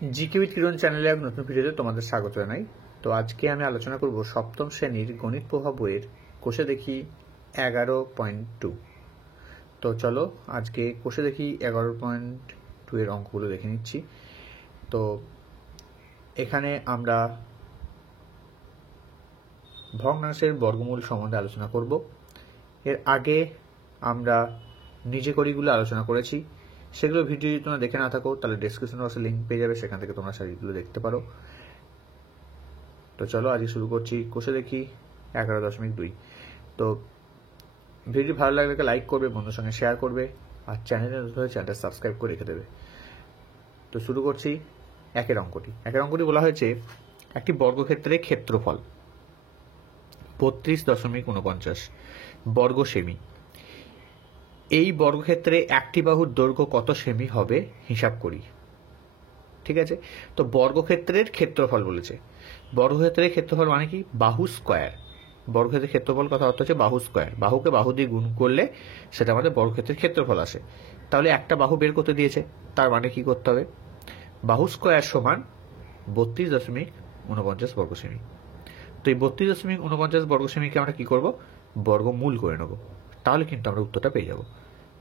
GK with কিরণ চ্যানেলে এক নতুন ভিডিওতে তোমাদের স্বাগত জানাই। তো আজকে আমি আলোচনা করব সপ্তম শ্রেণীর গণিত প্রভাব বইয়ের কোষে দেখি 11.2। তো চলো আজকে কোষে দেখি 11.2 এর অঙ্কগুলো দেখে নিচ্ছি। তো এখানে আমরা ভগ্নাংশের বর্গমূল সম্বন্ধে আলোচনা করব। এর আগে আমরা নিজে করিগুলো আলোচনা করেছি, সেগুলো ভিডিও যদি তোমরা দেখে না থাকো তাহলে ডেসক্রিপশন বক্সে লিঙ্ক পেয়ে যাবে, সেখান থেকে তোমরা সেগুলো দেখতে পারো। তো চলো আজকে শুরু করছি কোষে দেখি 11.2। তো ভিডিও ভালো লাগলে লাইক করবে, বন্ধুর সঙ্গে শেয়ার করবে, আর চ্যানেলে নতুন হলে চ্যানেলটা সাবস্ক্রাইব করে রেখে দেবে। তো শুরু করছি একের অঙ্কটি বলা হয়েছে একটি বর্গক্ষেত্রের ক্ষেত্রফল 32.49 বর্গ সেমি। এই বর্গক্ষেত্রে একটি বাহুর দৈর্ঘ্য কত সেমি হবে হিসাব করি। ঠিক আছে, তো বর্গক্ষেত্রের ক্ষেত্রফল বলেছে। বর্গক্ষেত্রের ক্ষেত্রফল মানে কি? বাহু স্কোয়ার। বর্গক্ষেত্রের ক্ষেত্রফল কথা অর্থ হচ্ছে বাহু স্কোয়ার। বাহুকে বাহু দিয়ে গুণ করলে সেটা আমাদের বর্গক্ষেত্রের ক্ষেত্রফল আসে। তাহলে একটা বাহু বের করতে দিয়েছে, তার মানে কি করতে হবে? বাহু স্কোয়ার সমান 32.49 বর্গ সেমি। তো এই 32.49 বর্গ সেমিকে আমরা কি করব? বর্গমূল করে নেব, তাহলে কিন্তু আমরা উত্তরটা পেয়ে যাব।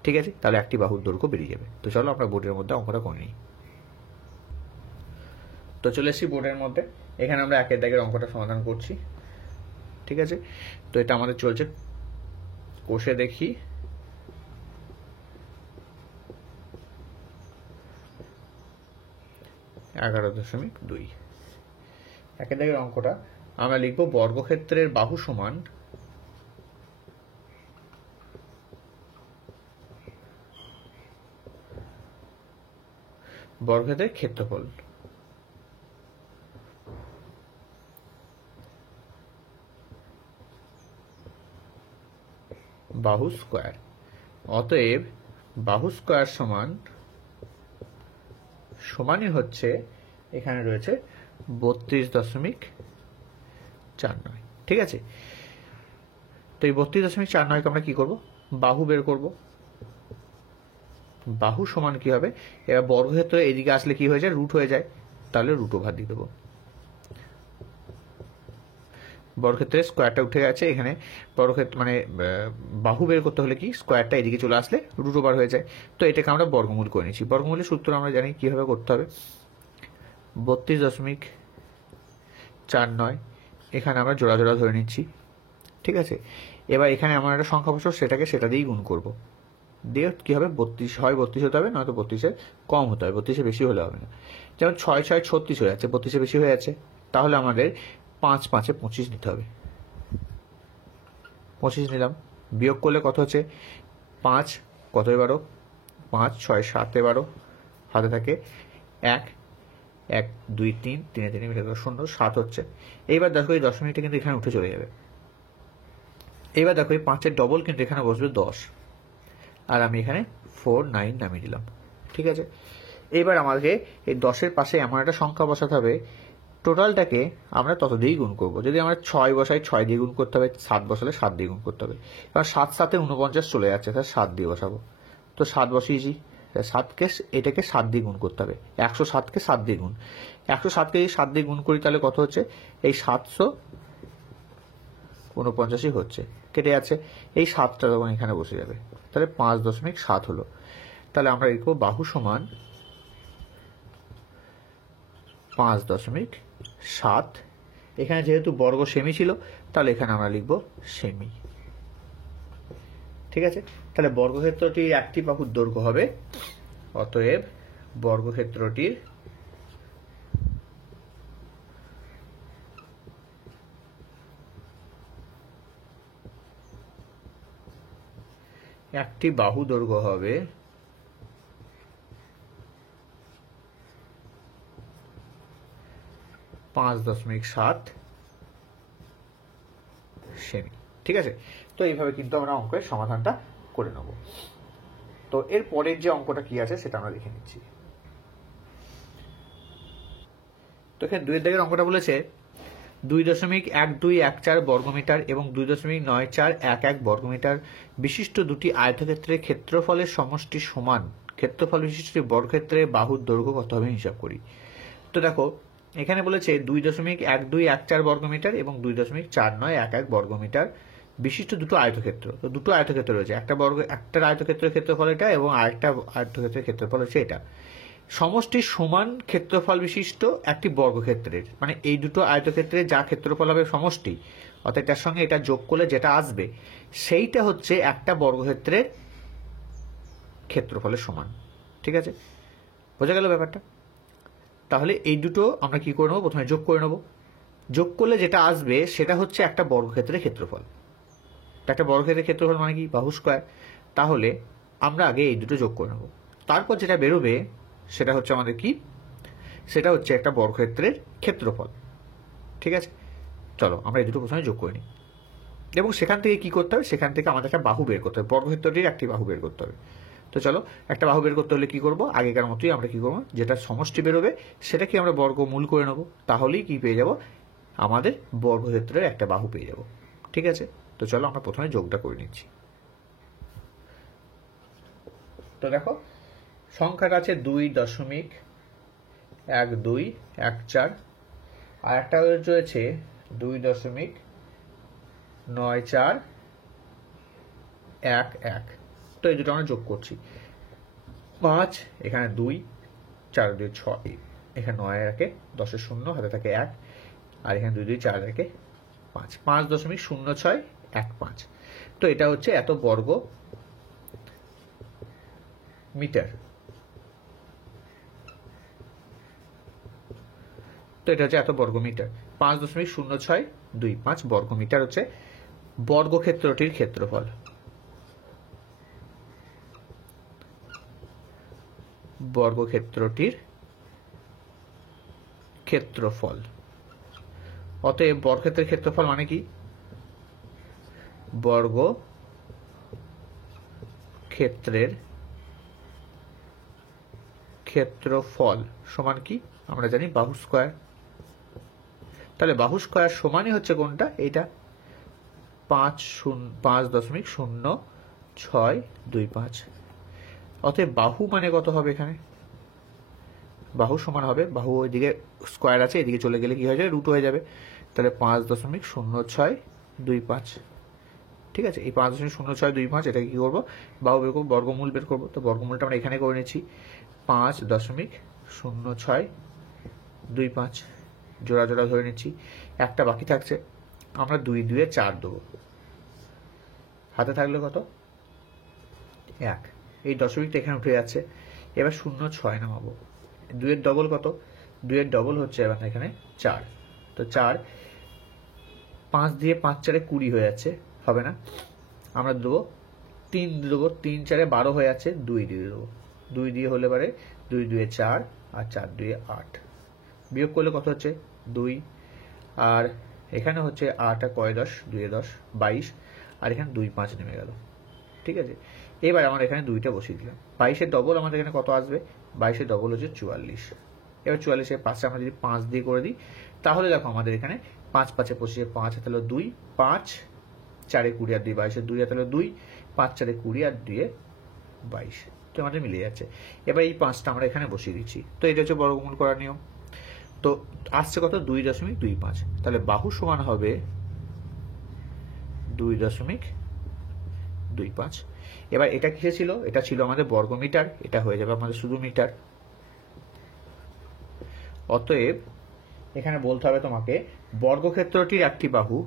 ঠিক আছে, তাহলে একটি বাহুর দৈর্ঘ্য বেরিয়ে যাবে। তো চলো আমরা বোর্ডের মধ্যে অঙ্কটা করে নিই। তো চলে এসেছি বোর্ডের মধ্যে। এখানে আমরা একের দাগের অঙ্কটা সমাধান করছি। ঠিক আছে, তো এটা আমাদের চলছে কোষে দেখি 11.2। একের দাগের অঙ্কটা আমরা লিখব বর্গক্ষেত্রের বাহু সমান বর্গক্ষেত্রের ক্ষেত্রফল। বাহু স্কোয়ার। অতএব বাহু স্কোয়ার সমানই হচ্ছে এখানে রয়েছে 32.49। ঠিক আছে, তো এই 32.49কে আমরা কি করব? বাহু বের করব। বাহু সমান কি হবে? এবার বর্গক্ষেত্র এদিকে আসলে কি হয়ে যায়? রুট হয়ে যায়, তাহলে রুট ওভার দিয়ে দেবো। বর্গক্ষেত্রে স্কোয়ারটা উঠে গেছে, এখানে বর্গক্ষেত্র মানে বাহু বের করতে হলে কি স্কোয়ারটা এদিকে চলে আসলে রুট ওভার হয়ে যায়। তো এটাকে আমরা বর্গমূল করে নিচ্ছি। বর্গমূলের সূত্র আমরা জানি কিভাবে করতে হবে। 32.49 এখানে আমরা জোড়া জোড়া ধরে নিচ্ছি। ঠিক আছে, এবার এখানে আমার একটা সংখ্যা বসো, সেটা দিয়েই গুণ করব। দিয়ে কি হবে? 32 হয় 32 হতে হবে, নয়তো 32-এর কম হতে হবে, 32-এর বেশি হলে হবে না। যেমন 6 6 36 হয়ে যাচ্ছে, 32-এর বেশি হয়ে যাচ্ছে, তাহলে আমাদের 5 5 25 নিতে হবে। 25 নিলাম, বিয়োগ করলে কত হচ্ছে? 5 কত 12, 5 6 7 12, হাতে থাকে 1 1 2 3 3 3 মিলে 0 7 হচ্ছে। এইবার দেখো এই দশমিকটা কিন্তু এখানে উঠে চলে যাবে। এইবার দেখো এই 5-এর ডবল কিন্তু এখানে বসবে 10, আর আমি এখানে 4 9 নামিয়ে দিলাম। ঠিক আছে, এইবার আমাকে এই 10-এর পাশে এমন একটা সংখ্যা বসাতে হবে, টোটালটাকে আমরা তত দিয়েই গুণ করবো। যদি আমরা 6 বসাই 6 দিয়ে গুণ করতে হবে, 7 বসালে 7 দিয়ে গুণ করতে হবে। এবার 7 7 49 চলে যাচ্ছে, তাহলে 7 দিয়ে বসাবো। তো 7 বসিয়েছি, 7কে এটাকে 7 দিয়ে গুণ করতে হবে। 107কে 7 দিয়ে গুণ, 107কে যদি 7 দিয়ে গুণ করি তাহলে কত হচ্ছে? এই 749 হচ্ছে, কেটে যাচ্ছে। এই 7টা তখন এখানে বসে যাবে, তাহলে 5.7 হলো। তাহলে আমরা লিখবো বাহু সমান 5.7। এখানে যেহেতু বর্গ সেমি ছিল, তাহলে এখানে আমরা লিখব সেমি। ঠিক আছে, তাহলে বর্গক্ষেত্রটির একটি বাহুর দৈর্ঘ্য হবে, অতএব বর্গক্ষেত্রটির একটি বাহু দৈর্ঘ্য হবে 5.7 সেমি। ঠিক আছে, তো এইভাবে কিন্তু আমরা অঙ্কের সমাধানটা করে নেব। তো এর পরের যে অঙ্কটা কি আছে সেটা আমরা দেখে নিচ্ছি। তো এখানে 2-এর দাগের অঙ্কটা বলেছে 2.1214 বর্গমিটার এবং 2.9411 বর্গমিটার বিশিষ্ট দুটি আয়তক্ষেত্রের ক্ষেত্রফলের সমষ্টি সমান ক্ষেত্রফল বিশিষ্ট বর্গক্ষেত্রে বাহুর দৈর্ঘ্য কত হবে হিসাব করি। তো দেখো এখানে বলেছে 2.1214 বর্গমিটার এবং 2.4911 বর্গমিটার বিশিষ্ট দুটো আয়তক্ষেত্র। তো দুটো আয়তক্ষেত্র রয়েছে, একটা আয়তক্ষেত্রের ক্ষেত্রফল এটা এবং আরেকটা আয়তক্ষেত্রের ক্ষেত্রফল হচ্ছে এটা। সমষ্টি সমান ক্ষেত্রফল বিশিষ্ট একটি বর্গক্ষেত্রের, মানে এই দুটো আয়তক্ষেত্রের যা ক্ষেত্রফল হবে সমষ্টি, অর্থাৎ এটার সঙ্গে এটা যোগ করলে যেটা আসবে সেইটা হচ্ছে একটা বর্গক্ষেত্রের ক্ষেত্রফলের সমান। ঠিক আছে, বোঝা গেল ব্যাপারটা? তাহলে এই দুটো আমরা কি করে নেবো, প্রথমে যোগ করে নেবো। যোগ করলে যেটা আসবে সেটা হচ্ছে একটা বর্গক্ষেত্রের ক্ষেত্রফল। একটা বর্গক্ষেত্রের ক্ষেত্রফল মানে কি, বাহু স্কয়ার। তাহলে আমরা আগে এই দুটো যোগ করে নেবো, তারপর যেটা বেরোবে সেটা হচ্ছে আমাদের কি, সেটা হচ্ছে একটা বর্গক্ষেত্রের ক্ষেত্রফল। ঠিক আছে, চলো আমরা এই দুটো প্রথমে যোগ করে নিই এবং সেখান থেকে কি করতে হবে, সেখান থেকে আমাদের একটা বাহু বের করতে হবে, বর্গক্ষেত্রটির একটি বাহু বের করতে হবে। তো চলো একটা বাহু বের করতে হলে কি করব, আগেকার মতোই আমরা কি করবো, যেটা সমষ্টি বেরোবে সেটাকে আমরা বর্গমূল করে নেবো, তাহলেই কি পেয়ে যাব, আমাদের বর্গক্ষেত্রের একটা বাহু পেয়ে যাব। ঠিক আছে, তো চলো আমরা প্রথমে যোগটা করে নিচ্ছি। তো দেখো সংখ্যাটা আছে 2.1214 আর একটা রয়েছে 2.9411। তো এই দুটো আমরা যোগ করছি, 5 এখানে 2, 4 2 6, এখানে 9 রাখে 10 0 হাতে থাকে 1, আর এখানে 2 2 4 রাখে 5, 5.0615। তো এটা হচ্ছে এত বর্গ মিটার। তো এটা হচ্ছে এত বর্গ মিটার, 5.0625 বর্গ মিটার হচ্ছে বর্গক্ষেত্রটির ক্ষেত্রফল। বর্গক্ষেত্রটির ক্ষেত্রফল। অতএব বর্গক্ষেত্রের ক্ষেত্রফল মানে কি, বর্গক্ষেত্রের ক্ষেত্রফল সমান কি, আমরা জানি বাহু স্কয়ার। তাহলে বাহু স্কয়ার সমানই হচ্ছে কোনটা, এইটা 5.0625। অতএব বাহু মানে কত হবে, এখানে বাহু সমান হবে, বাহু ওইদিকে স্কয়ার আছে, এদিকে চলে গেলে কি হয়ে যাবে, রুট হয়ে যাবে। তাহলে 5.0625। ঠিক আছে, এই 5.0625 এটাকে কি করবো, বাহু বের করবো, বর্গমূল বের করবো। তো বর্গমূলটা আমরা এখানে করে নিচ্ছি, 5.0625 জোড়া জোড়া ধরে নিচ্ছি। একটা বাকি থাকছে, আমরা 2 2 4 দেবো, হাতে থাকলে কত 1, এই দশমিকটা এখানে উঠে যাচ্ছে। এবার 0.6 নামাবো, 2 এর ডবল কত, 2 এর ডবল হচ্ছে এবার এখানে 4। তো 4, 5 দিয়ে 5 4 20 হয়ে যাচ্ছে, হবে না, আমরা দেবো 3 দেবো, 3 4 12 হয়ে যাচ্ছে, 2 দিয়ে দেবো, 2 দিয়ে হলে পারে 2 2 4 আর 4 2 8, বিয়োগ করলে কত হচ্ছে 2, আর এখানে হচ্ছে 8 আর কয় 10, 2 10 22, আর এখানে 2 5 নেমে গেল। ঠিক আছে, এবার আমরা এখানে 2টা বসিয়ে দিলাম, 22 এর ডবল আমাদের এখানে কত আসবে, 22 এর ডবল হচ্ছে 44। এবার 44 এর পাশে আমরা যদি 5 দিয়ে করে দিই, তাহলে দেখো আমাদের এখানে 5 5 25, 5 হাতে হলো 2, 5 4 20 আর 2 22, 2 হাতে হলো 2, 5 4 20 আর 2 22। তো আমাদের মিলে যাচ্ছে। এবার এই 5টা আমরা এখানে বসিয়ে দিচ্ছি। তো এটা হচ্ছে বর্গমূল করার নিয়ম। তো আসছে কত, 2.25। তাহলে বাহু সমান হবে 2.25। এবার এটা কিসে ছিল, এটা ছিল আমাদের বর্গ মিটার, এটা হয়ে যাবে আমাদের শুধু মিটার। অতএব এখানে বলতে হবে তোমাকে বর্গক্ষেত্রটির একটি বাহু,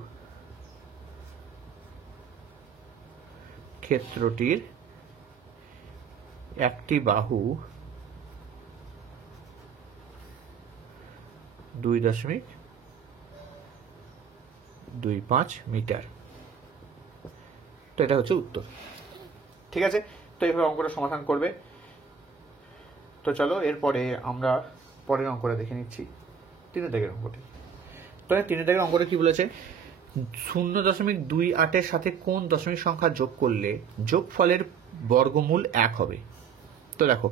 ক্ষেত্রটির একটি বাহু 2.25 মিটার। তো এটা হচ্ছে উত্তর। ঠিক আছে, তো এইভাবে অঙ্কটা সমাধান করবে। তো চলো এরপরে আমরা পরের অঙ্কটা দেখে নিচ্ছি, 3 দাগের অঙ্কটি। তো 3 দাগের অঙ্কটা কি বলেছে, 0.28 এর সাথে কোন দশমিক সংখ্যা যোগ করলে যোগফলের বর্গমূল 1 হবে। তো দেখো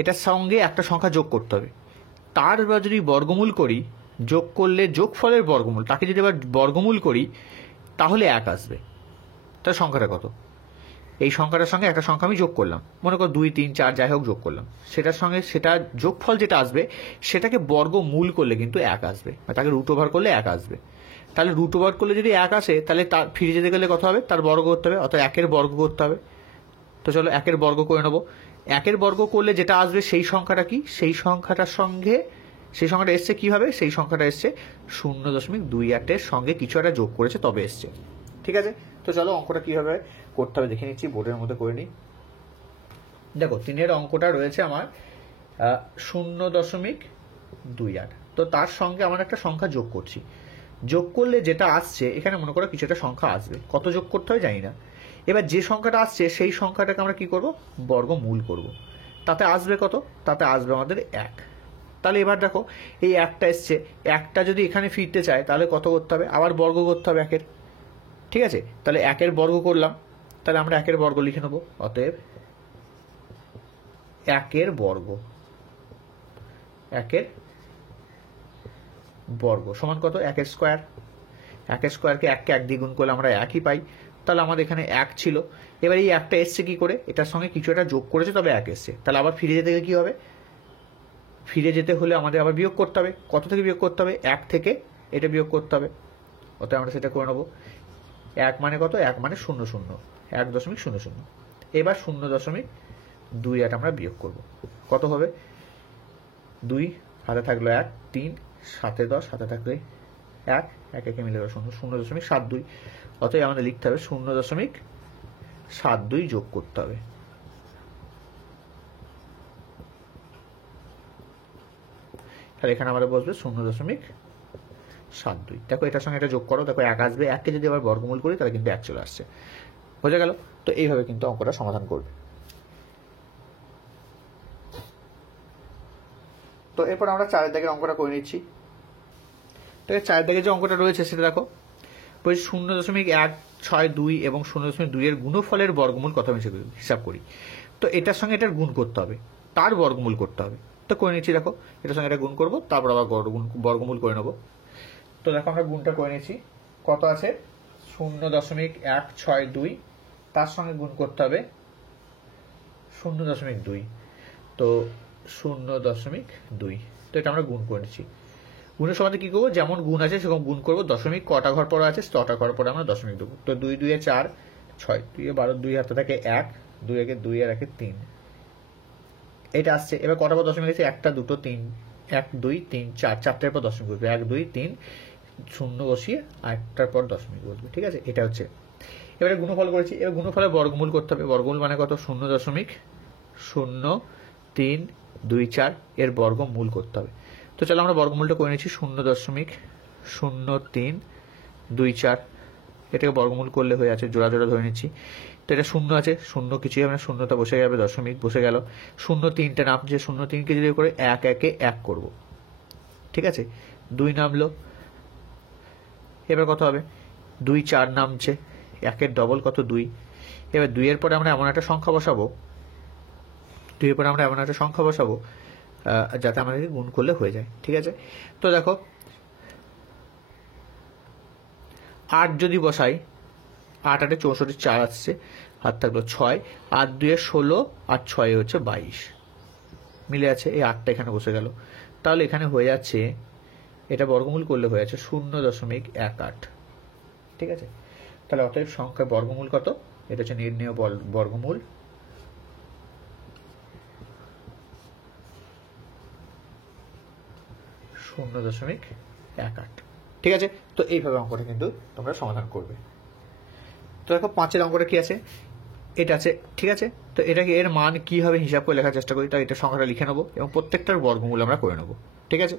এটার সঙ্গে একটা সংখ্যা যোগ করতে হবে, তার যদি বর্গমূল করি, যোগ করলে যোগফলের বর্গমূল, তাকে যদি আবার বর্গমূল করি তাহলে 1 আসবে। তার সংখ্যাটা কত, এই সংখ্যাটার সঙ্গে একটা সংখ্যা আমি যোগ করলাম, মনে করো 2 3 4 যাই হোক যোগ করলাম, সেটার সঙ্গে সেটা যোগফল যেটা আসবে সেটাকে বর্গমূল করলে কিন্তু 1 আসবে, তাকে রুট ওভার করলে 1 আসবে। তাহলে রুট ওভার করলে যদি 1 আসে তাহলে তার ফিরে যেতে গেলে কত হবে, তার বর্গ করতে হবে, অর্থাৎ 1 এর বর্গ করতে হবে। তো চলো 1 এর বর্গ করে নেবো। 1 এর বর্গ করলে যেটা আসবে সেই সংখ্যাটা কি, সেই সংখ্যাটার সঙ্গে সেই সংখ্যাটা এসছে কীভাবে, সেই সংখ্যাটা এসছে 0.28 এর সঙ্গে কিছু একটা যোগ করেছে তবে এসছে। ঠিক আছে, তো চলো অঙ্কটা কীভাবে করতে হবে দেখে নিচ্ছি, বোর্ডের মধ্যে করে নিই। দেখো 3 অঙ্কটা রয়েছে আমার 0.28, তো তার সঙ্গে আমার একটা সংখ্যা যোগ করছি। যোগ করলে যেটা আসছে এখানে মনে করো কিছু একটা সংখ্যা আসবে, কত যোগ করতে হয় জানি না। এবার যে সংখ্যাটা আসছে সেই সংখ্যাটাকে আমরা কি করব, বর্গমূল করব। তাতে আসবে কত, তাতে আসবে আমাদের 1। তাহলে এবার দেখো এই 1টা এসছে, 1টা যদি এখানে ফিরতে চায় তাহলে কত করতে হবে, আবার বর্গ করতে হবে 1 এর। ঠিক আছে, তাহলে 1 এর বর্গ করলাম, তাহলে আমরা 1 এর বর্গ লিখে নেবো। অতএব 1 এর বর্গ, 1 এর বর্গ সমান কত, 1 এর স্কোয়ার। 1 এর স্কোয়ারকে 1কে 1 দিয়ে গুণ করলে আমরা 1ই পাই। তাহলে আমাদের এখানে 1 ছিল, এবার এই 1টা এসছে কি করে, এটার সঙ্গে কিছু একটা যোগ করেছে তবে 1 এসছে। তাহলে আবার ফিরে যেতে গেলে কি হবে, ফিরে যেতে হলে আমাদের আবার বিয়োগ করতে হবে। কত থেকে বিয়োগ করতে হবে, 1 থেকে এটা বিয়োগ করতে হবে। অতএব আমরা সেটা করে নেবো। 1 মানে কত, 1 মানে 0 0, 1.00। এবার 0.28 আমরা বিয়োগ করব, কত হবে, 2 হাতে থাকলো 1, 3 7 10, হাতে থাকলে 1, 1 একে মিলে 0.72। অতএব আমাদের লিখতে হবে 0.72 যোগ করতে হবে। তাহলে এখানে আমাদের বসবে 0.72। দেখো এটার সঙ্গে এটা যোগ করো, দেখো 1 আসবে, 1কে যদি আবার বর্গমূল করি তাহলে কিন্তু 1 চলে আসছে। বোঝা গেল? তো এইভাবে কিন্তু অঙ্কটা সমাধান করবে। তো এরপর আমরা 4 দাগের অঙ্কটা করে নিচ্ছি। তো 4 দাগে যে অঙ্কটা রয়েছে সেটা দেখো, বলছি 0.162 এবং 0.2 এর গুণফলের বর্গমূল কত আমি হিসাব করি। তো এটার সঙ্গে এটার গুণ করতে হবে, তার বর্গমূল করতে হবে। তো করে নিচ্ছি, দেখো এটার সঙ্গে এটা গুণ করবো, তারপর আবার বর্গমূল করে নেবো। তো দেখো আমরা গুণটা করে নিচ্ছি, কত আছে 0.162, তার সঙ্গে গুণ করতে হবে 0.2। তো 0.2, তো এটা আমরা গুণ করে নিচ্ছি। গুণের সময় কি করবো, যেমন গুণ আছে সেরকম গুণ করবো, দশমিক কটা ঘর পরে আছে তটা ঘর পরে আমরা দশমিক দেবো। তো 2 2 4 6, 2 12, 2 হাতে থাকে 1, 2 একে 2 আর 1 3, এটা আসছে। এবার কটা পর দশমিক আছে, 1টা 2টো 3, 1 2 3 4, 4টার পর দশমিক বসবে, 1 2 3 0 বসিয়ে 8টার পর দশমিক বসবে। ঠিক আছে, এটা হচ্ছে। এবারে গুণফল করেছি, এবার গুণফলের বর্গমূল করতে হবে। বর্গমূল মানে কত, 0.0324 এর বর্গমূল করতে হবে। তো চলো আমরা বর্গমূলটা করে নিচ্ছি, 0.0324, এটাকে বর্গমূল করলে হয়ে আছে, জোড়া জোড়া ধরে নিচ্ছি। তো এটা 0 আছে, 0 কিছুই হবে না, 0টা বসে যাবে, দশমিক বসে গেল। 0 3টা নামছে, 0 3কে যদি করে 1 1 1 করবো। ঠিক আছে, 2 নামলো। এবার কত হবে, 2 4 নামছে, 1-এর ডবল কত 2। এবার 2 এর পরে আমরা এমন একটা সংখ্যা বসাবো, 2 এর পরে আমরা এমন একটা সংখ্যা বসাবো যাতে আমাদের গুণ করলে হয়ে যায়। ঠিক আছে, তো দেখো 8 যদি বসাই, 8 8 64, 4 আসছে, হাত থাকলো 6, 8 2 16, আর 6 হচ্ছে 22 মিলে আছে। এই 8টা এখানে বসে গেল, তাহলে এখানে হয়ে যাচ্ছে, এটা বর্গমূল করলে হয়ে যাচ্ছে 0.18। ঠিক আছে, তাহলে অতএব সংখ্যার বর্গমূল কত, এটা হচ্ছে নির্ণেয় বর্গমূল 0.18। ঠিক আছে, তো এইভাবে অঙ্কটা কিন্তু তোমরা সমাধান করবে। তো দেখো 5-এর অঙ্কটা কি আছে, এটা আছে। ঠিক আছে, তো এটাকে এর মান কি হবে হিসাব করে লেখার চেষ্টা করি। তো এটা সংখ্যাটা লিখে নেবো এবং প্রত্যেকটার বর্গমূল আমরা করে নেবো। ঠিক আছে,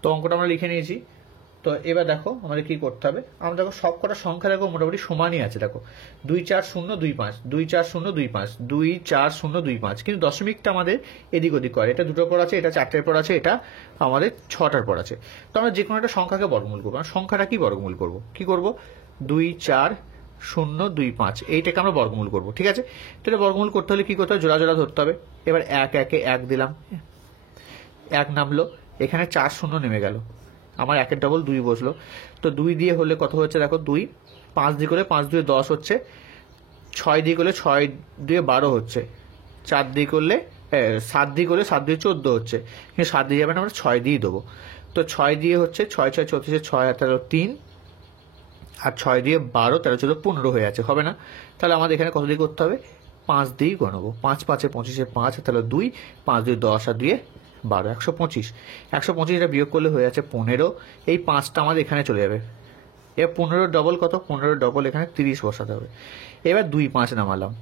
তো অঙ্কটা আমরা লিখে নিয়েছি। তো এবার দেখো আমাদের কি করতে হবে, আমরা দেখো সব কটা সংখ্যা দেখো মোটামুটি সমানই আছে। দেখো 2 4 0 2 5, 2 4 0 2 5, 2 4 0 2 5, কিন্তু দশমিকটা আমাদের এদিক ওদিক করে, এটা 2টোর পর আছে, এটা 4টের পর আছে, এটা আমাদের 6টার পর আছে। তো আমরা যে কোনো একটা সংখ্যাকে বর্গমূল করবো। সংখ্যাটা কি বর্গমূল করবো, কি করবো, 2 4 0 2 5, এইটাকে আমরা বর্গমূল করবো। ঠিক আছে, তো এটা বর্গমূল করতে হলে কি করতে হবে, জোড়া জোড়া ধরতে হবে। এবার 1 1 1 দিলাম, 1 নামলো, এখানে 4 0 নেমে গেল, আমার 1-এর ডবল 2 বসলো। তো 2 দিয়ে হলে কত হচ্ছে, দেখো 2 5 দিয়ে করে 5 2 10 হচ্ছে, 6 দিয়ে করলে 6 দিয়ে 12 হচ্ছে, 4 দিয়ে করলে 7 দিয়ে করলে 7 দিয়ে 14 হচ্ছে, কিন্তু 7 দিয়ে যাবে না, আমরা 6 দিয়েই দেবো। তো 6 দিয়ে হচ্ছে 6 6 34, 6 আর 13 3, আর 6 দিয়ে 12 13 14 15 হয়ে আছে, হবে না? তাহলে আমাদের এখানে কত দিয়ে করতে হবে? 5 দিয়েই গণবো। 5 5 25, 5 তাহলে 2, 5 2 10 আর 2 12, 125। 125 এটা বিয়োগ করলে হয়ে আছে 15। এই 5টা আমাদের এখানে চলে যাবে। এবার 15 ডবল কত? 15 ডবল এখানে 30 বসাতে হবে। এবার 2 5 নামালাম,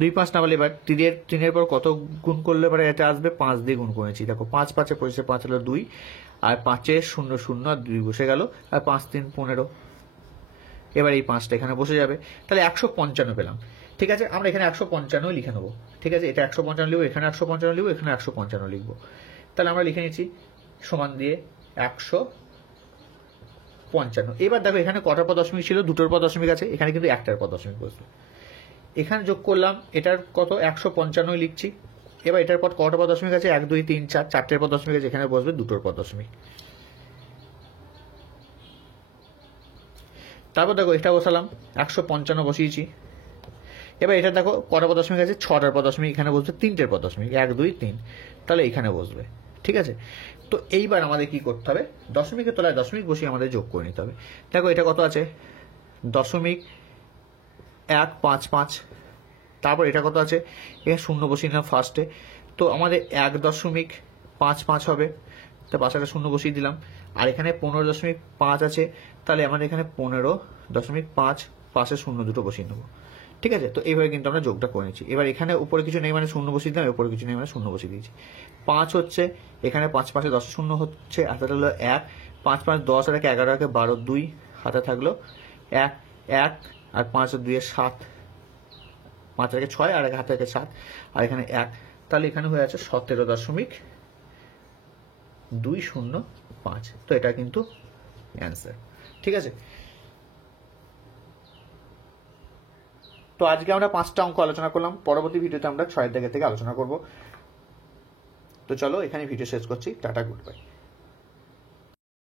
2 5 নামালে এবার 3-এর পর কত গুণ করলে এবার এটা আসবে? 5 দিয়ে গুণ করেছি, দেখো 5 5 25, 5 হলো 2, আর 5 0 0 আর 2 বসে গেল, আর 5 3 15। এবার এই 5টা এখানে বসে যাবে, তাহলে 155 পেলাম। ঠিক আছে, আমরা এখানে 155 লিখে নেবো। ঠিক আছে, এটা 155 লিখবো, এখানে 155 লিখবো, এখানে 155 লিখবো। তাহলে আমরা লিখে নিচ্ছি সমান দিয়ে 155। এবার দেখো এখানে কটার পর দশমিক ছিল? দুটোর পর দশমিক আছে, এখানে কিন্তু একটার পর দশমিক বসবে। এখানে যোগ করলাম, এটার কত? 155 লিখছি। এবার এটার পর কটার পর দশমিক আছে? 1 2 3 4, 4টের পর দশমিক আছে, এখানে বসবে দুটোর পর দশমিক। তারপর দেখো এটা বসালাম, 155 বসিয়েছি। এবার এটা দেখো কটার পর দশমিক আছে? 6টার পর দশমিক, এখানে বসবে 3টের পর দশমিক, 1 2 3, তাহলে এখানে বসবে। ঠিক আছে, তো এইবার আমাদের কি করতে হবে? দশমিকের তলায় দশমিক বসিয়ে আমাদের যোগ করে নিতে হবে। দেখো এটা কত আছে? 0.155। তারপর এটা কত আছে? এখানে 0 বসিয়ে নিলাম ফার্স্টে, তো আমাদের 1.55 হবে, তো পাশে একটা 0 বসিয়ে দিলাম। আর এখানে 15.5 আছে, তাহলে আমাদের এখানে 15.5, পাশে 0 দুটো বসিয়ে নেবো। ঠিক আছে, তো এইভাবে কিন্তু আমরা যোগটা করে নিচ্ছি। এবার এখানে উপরে কিছু নেই মানে 0 বসিয়ে দিলাম, উপরে কিছু নেই মানে 0 বসিয়ে দিয়েছি। 5 হচ্ছে, এখানে 5 5 10 0 হচ্ছে, হাতে থাকলো 1, 5 5 10 আর 11 আর 12, 2 হাতে থাকলো 1 1, আর 5 আর 2 7, 5 আর 6 আর হাতে থাকে 7, আর এখানে 1, তাহলে এখানে হয়ে আছে 17.205। তো এটা কিন্তু অ্যান্সার। ঠিক আছে, তো আজকে আমরা 5টা অঙ্ক আলোচনা করলাম, পরবর্তী ভিডিওতে আমরা 6 থেকে আলোচনা করব। তো চলো এখানে ভিডিও শেষ করছি, টাটা, গুড বাই।